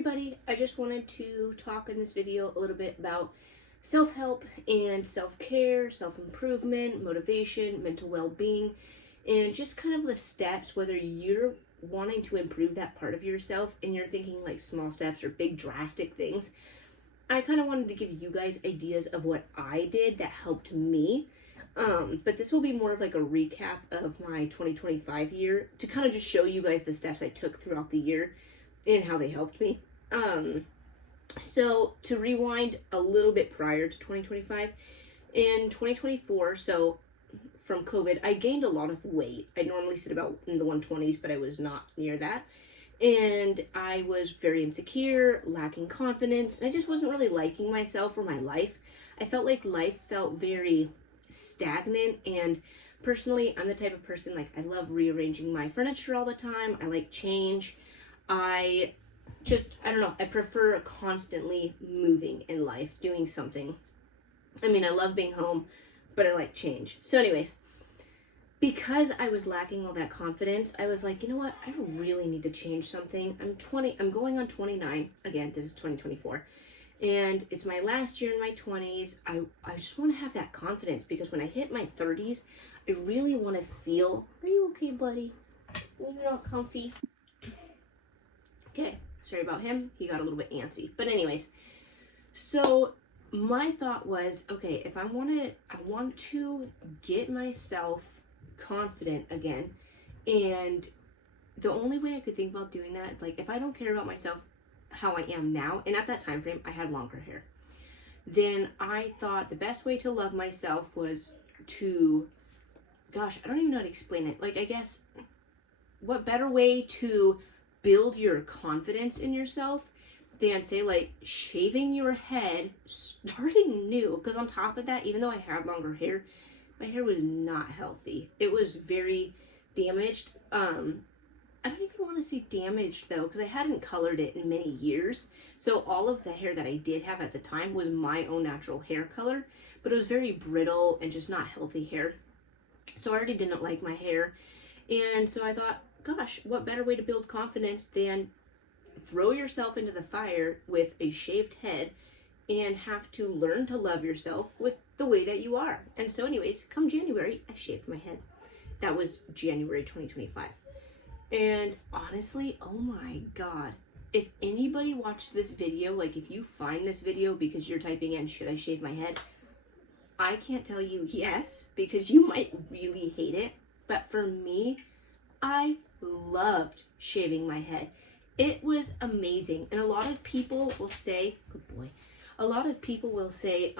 everybody, I just wanted to talk in this video a little bit about self-help and self-care, self-improvement, motivation, mental well-being, and just kind of the steps, whether you're wanting to improve that part of yourself and you're thinking like small steps or big drastic things. I kind of wanted to give you guys ideas of what I did that helped me. But this will be more of like a recap of my 2025 year to kind of just show you guys the steps I took throughout the year and how they helped me. So to rewind a little bit prior to 2025, in 2024, so from COVID, I gained a lot of weight. I normally sit about in the 120s, but I was not near that. And I was very insecure, lacking confidence, and I just wasn't really liking myself or my life. I felt like life felt very stagnant, and personally, I'm the type of person, like, I love rearranging my furniture all the time. I like change. I don't know, I prefer constantly moving in life, doing something. I mean, I love being home, but I like change. So anyways, because I was lacking all that confidence, I was like, you know what? I really need to change something. I'm going on 29. Again, this is 2024. And it's my last year in my 20s. I just want to have that confidence because when I hit my 30s, I really want to feel, are you okay, buddy? You're not comfy? Okay, sorry about him. He got a little bit antsy. But anyways, so my thought was, okay, if I want to get myself confident again, and the only way I could think about doing that is like, if I don't care about myself how I am now, and at that time frame I had longer hair, then I thought the best way to love myself was to, gosh, I don't even know how to explain it. Like, I guess, what better way to build your confidence in yourself than say like shaving your head, starting new. Because on top of that, even though I had longer hair, my hair was not healthy. It was very damaged. I don't even want to say damaged though, because I hadn't colored it in many years. So all of the hair that I did have at the time was my own natural hair color, but it was very brittle and just not healthy hair. So I already didn't like my hair. And so I thought, gosh, what better way to build confidence than throw yourself into the fire with a shaved head and have to learn to love yourself with the way that you are. And so anyways, come January, I shaved my head. That was January 2025. And honestly, oh my God, if anybody watches this video, like if you find this video because you're typing in, should I shave my head? I can't tell you yes, because you might really hate it. But for me, I loved shaving my head. It was amazing. And a lot of people will say, good boy, a lot of people will say,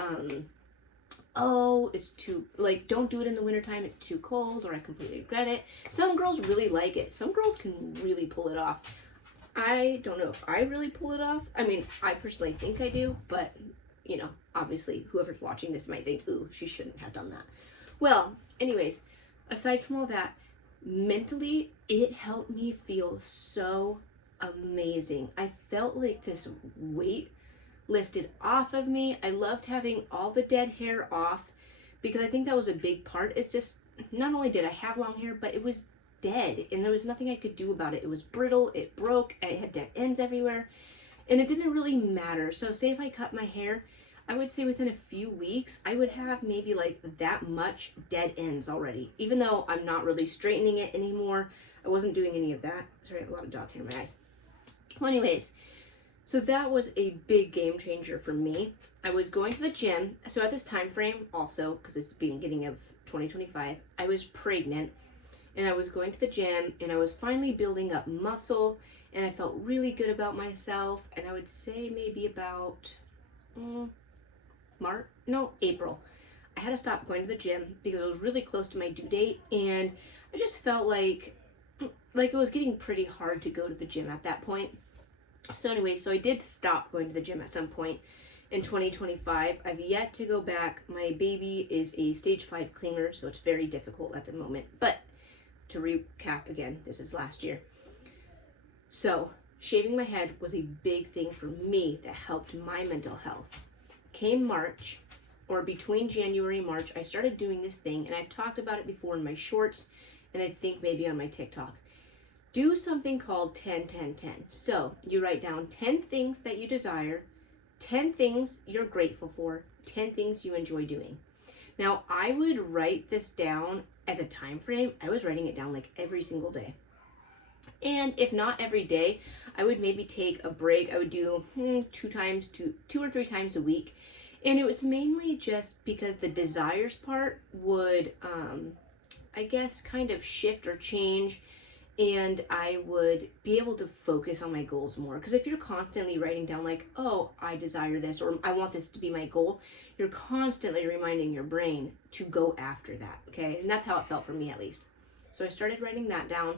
oh, it's too, like, don't do it in the wintertime, it's too cold, or I completely regret it. Some girls really like it. Some girls can really pull it off. I don't know if I really pull it off. I mean, I personally think I do, but, you know, obviously whoever's watching this might think, ooh, she shouldn't have done that. Well, anyways, aside from all that, mentally, it helped me feel so amazing. I felt like this weight lifted off of me. I loved having all the dead hair off because I think that was a big part. It's just, not only did I have long hair, but it was dead and there was nothing I could do about it. It was brittle, it broke, I had dead ends everywhere, and it didn't really matter. So say if I cut my hair, I would say within a few weeks, I would have maybe like that much dead ends already. Even though I'm not really straightening it anymore, I wasn't doing any of that. Sorry, I have a lot of dog hair in my eyes. Well, anyways, so that was a big game changer for me. I was going to the gym. So at this time frame also, because it's the beginning of 2025, I was pregnant and I was going to the gym and I was finally building up muscle and I felt really good about myself. And I would say maybe about April. I had to stop going to the gym because it was really close to my due date and I just felt like it was getting pretty hard to go to the gym at that point. So anyway, so I did stop going to the gym at some point in 2025. I've yet to go back. My baby is a stage 5 clinger, so it's very difficult at the moment. But to recap again, this is last year. So shaving my head was a big thing for me that helped my mental health. Came March, or between January and March, I started doing this thing, and I've talked about it before in my shorts, and I think maybe on my TikTok. do something called 10-10-10. So you write down 10 things that you desire, 10 things you're grateful for, 10 things you enjoy doing. Now, I would write this down as a time frame. I was writing it down like every single day. And if not every day, I would maybe take a break. I would do two or three times a week. And it was mainly just because the desires part would, I guess, kind of shift or change, and I would be able to focus on my goals more. Because if you're constantly writing down like, oh, I desire this, or I want this to be my goal, you're constantly reminding your brain to go after that, okay? And that's how it felt for me, at least. So I started writing that down.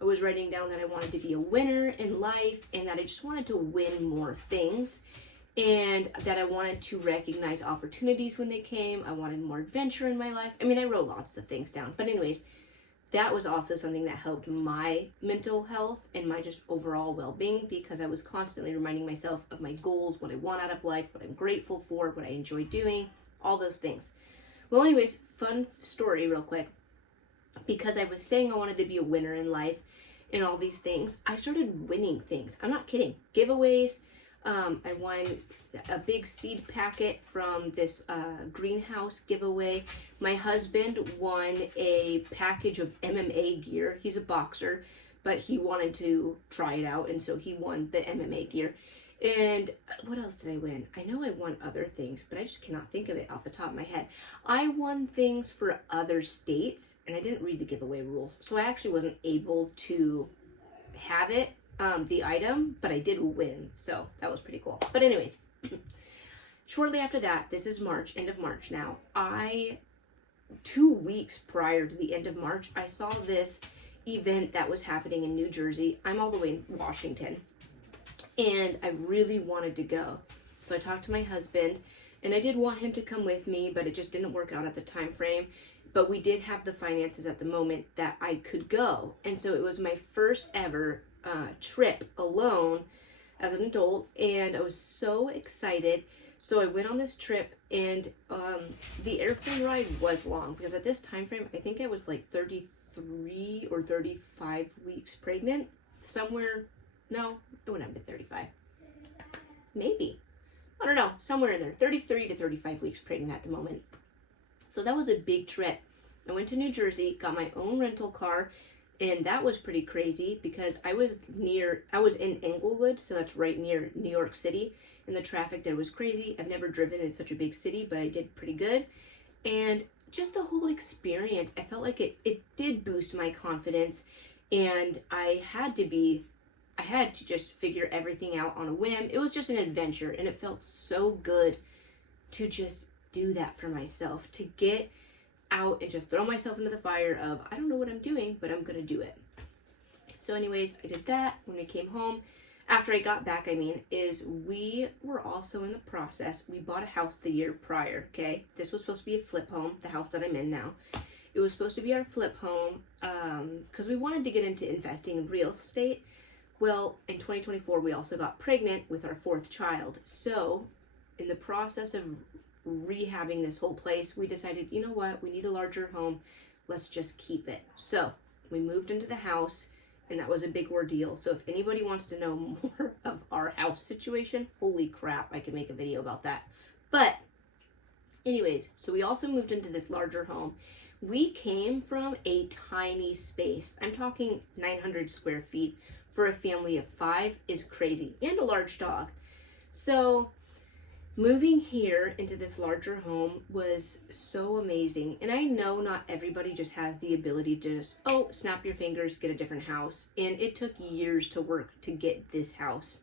I was writing down that I wanted to be a winner in life, and that I just wanted to win more things, and that I wanted to recognize opportunities when they came. I wanted more adventure in my life. I mean, I wrote lots of things down. But anyways, that was also something that helped my mental health and my just overall well-being, because I was constantly reminding myself of my goals, what I want out of life, what I'm grateful for, what I enjoy doing, all those things. Well, anyways, fun story real quick. Because I was saying I wanted to be a winner in life and all these things, I started winning things. I'm not kidding. Giveaways. I won a big seed packet from this greenhouse giveaway. My husband won a package of MMA gear. He's a boxer, but he wanted to try it out, and so he won the MMA gear. And what else did I win? I know I won other things, but I just cannot think of it off the top of my head. I won things for other states, and I didn't read the giveaway rules, so I actually wasn't able to have it, the item, but I did win, so that was pretty cool. But anyways, shortly after that, this is March, end of March now, 2 weeks prior to the end of March, I saw this event that was happening in New Jersey. I'm all the way in Washington, and I really wanted to go. So I talked to my husband, and I did want him to come with me, but it just didn't work out at the time frame. But we did have the finances at the moment that I could go. And so it was my first ever trip alone as an adult, and I was so excited. So I went on this trip, and the airplane ride was long, because at this time frame, I think I was like 33 or 35 weeks pregnant. Somewhere, no, it wouldn't have been 35. Maybe. I don't know, somewhere in there. 33 to 35 weeks pregnant at the moment. So that was a big trip. I went to New Jersey, got my own rental car, and that was pretty crazy because I was in Englewood, so that's right near New York City, and the traffic there was crazy. I've never driven in such a big city, but I did pretty good. And just the whole experience, I felt like it did boost my confidence, and I had to just figure everything out on a whim. It was just an adventure, and it felt so good to just do that for myself, to get out and just throw myself into the fire of, I don't know what I'm doing, but I'm gonna do it. So anyways, I did that. When we came home, after I got back, we were also in the process. We bought a house the year prior, okay? This was supposed to be a flip home, the house that I'm in now. It was supposed to be our flip home because we wanted to get into investing in real estate. Well, in 2024, we also got pregnant with our fourth child. So in the process of rehabbing this whole place, we decided, you know what, we need a larger home, let's just keep it. So we moved into the house, and that was a big ordeal. So if anybody wants to know more of our house situation, holy crap, I can make a video about that. But anyways, so we also moved into this larger home. We came from a tiny space. I'm talking 900 square feet for a family of 5 is crazy, and a large dog. So moving here into this larger home was so amazing. And I know not everybody just has the ability to just, snap your fingers, get a different house. And it took years to work to get this house.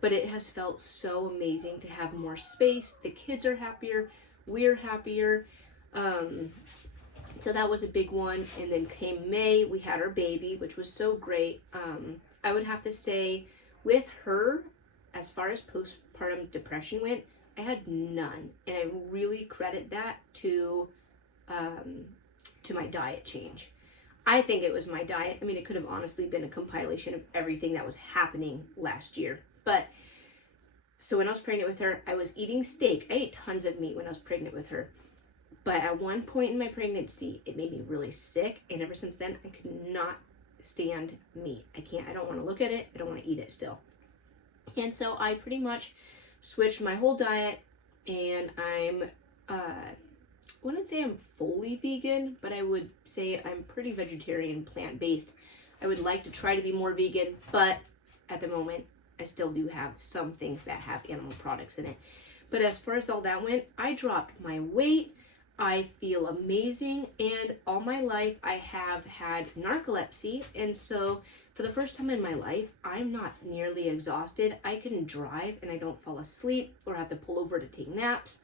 But it has felt so amazing to have more space. The kids are happier. We're happier. So that was a big one. And then came May, we had our baby, which was so great. I would have to say with her, as far as postpartum depression went, I had none, and I really credit that to my diet change. I think it was my diet. I mean, it could have honestly been a compilation of everything that was happening last year. But so when I was pregnant with her, I was eating steak. I ate tons of meat when I was pregnant with her. But at one point in my pregnancy, it made me really sick, and ever since then, I could not stand meat. I don't want to look at it. I don't want to eat it still. And so I pretty much switched my whole diet, and I wouldn't say I'm fully vegan, but I would say I'm pretty vegetarian, plant-based. I would like to try to be more vegan, but at the moment, I still do have some things that have animal products in it. But as far as all that went, I dropped my weight. I feel amazing, and all my life I have had narcolepsy, and so for the first time in my life, I'm not nearly exhausted. I can drive and I don't fall asleep or have to pull over to take naps.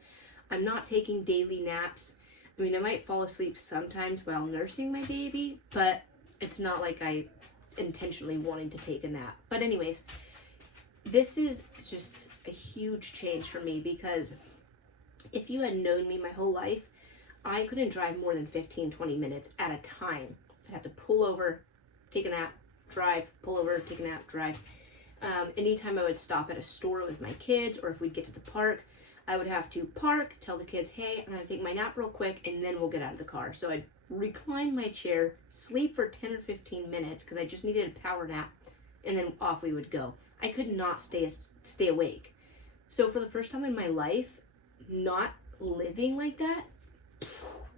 I'm not taking daily naps. I mean, I might fall asleep sometimes while nursing my baby, but it's not like I intentionally wanted to take a nap. But anyways, this is just a huge change for me, because if you had known me my whole life, I couldn't drive more than 15-20 minutes at a time. I'd have to pull over, take a nap, drive, pull over, take a nap, drive. Anytime I would stop at a store with my kids, or if we'd get to the park, I would have to park, tell the kids, hey, I'm gonna take my nap real quick, and then we'll get out of the car. So I'd recline my chair, sleep for 10 or 15 minutes, because I just needed a power nap, and then off we would go. I could not stay awake. So for the first time in my life, not living like that,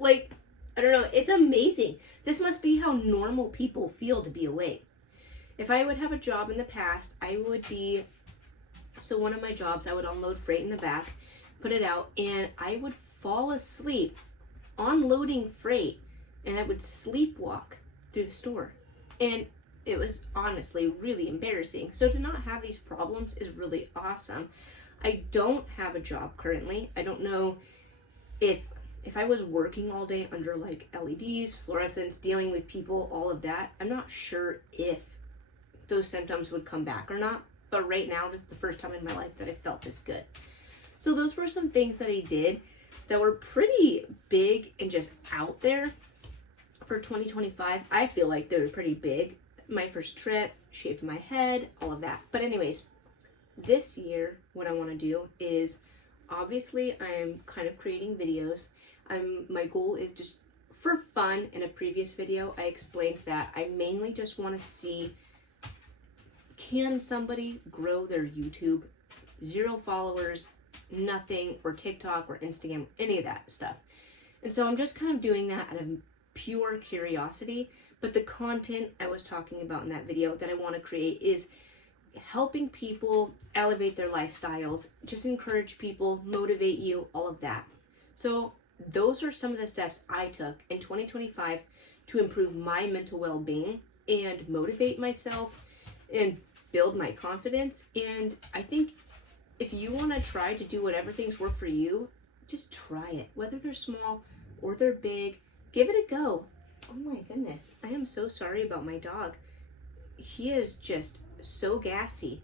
like, I don't know, it's amazing. This must be how normal people feel to be awake. If I would have a job in the past, I would be, so one of my jobs, I would unload freight in the back, put it out, and I would fall asleep unloading freight, and I would sleepwalk through the store. And it was honestly really embarrassing. So to not have these problems is really awesome. I don't have a job currently. I don't know if I was working all day under like LEDs, fluorescents, dealing with people, all of that, I'm not sure if those symptoms would come back or not. But right now, this is the first time in my life that I felt this good. So those were some things that I did that were pretty big and just out there for 2025. I feel like they were pretty big. My first trip, shaved my head, all of that. But anyways, this year, what I want to do is, obviously, I'm kind of creating videos. My goal is just for fun. In a previous video, I explained that I mainly just want to see, can somebody grow their YouTube, 0 followers, nothing, or TikTok or Instagram, any of that stuff. And so I'm just kind of doing that out of pure curiosity. But the content I was talking about in that video that I want to create is helping people elevate their lifestyles, just encourage people, motivate you, all of that. So those are some of the steps I took in 2025 to improve my mental well-being and motivate myself and build my confidence. And I think if you want to try to do whatever things work for you, just try it. Whether they're small or they're big, give it a go. Oh my goodness, I am so sorry about my dog. He is just so gassy,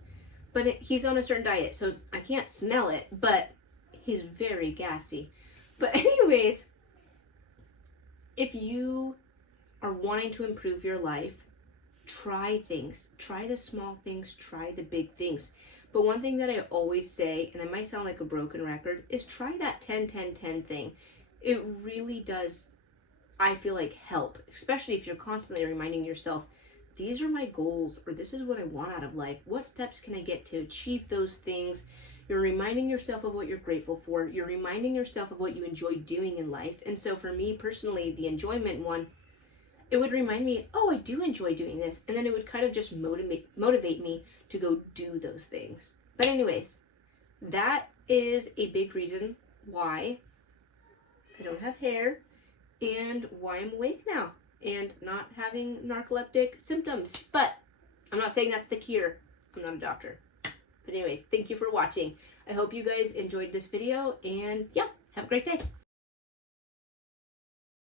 but he's on a certain diet, so I can't smell it, but he's very gassy. But anyways, if you are wanting to improve your life, try things. Try the small things, try the big things. But one thing that I always say, and it might sound like a broken record, is try that 10-10-10 thing. It really does, I feel like, help, especially if you're constantly reminding yourself, these are my goals, or this is what I want out of life. What steps can I get to achieve those things? You're reminding yourself of what you're grateful for. You're reminding yourself of what you enjoy doing in life. And so for me personally, the enjoyment one, it would remind me, oh, I do enjoy doing this. And then it would kind of just motivate me to go do those things. But anyways, that is a big reason why I don't have hair and why I'm awake now and not having narcoleptic symptoms. But I'm not saying that's the cure. I'm not a doctor. But anyways, thank you for watching. I hope you guys enjoyed this video, and yeah, have a great day.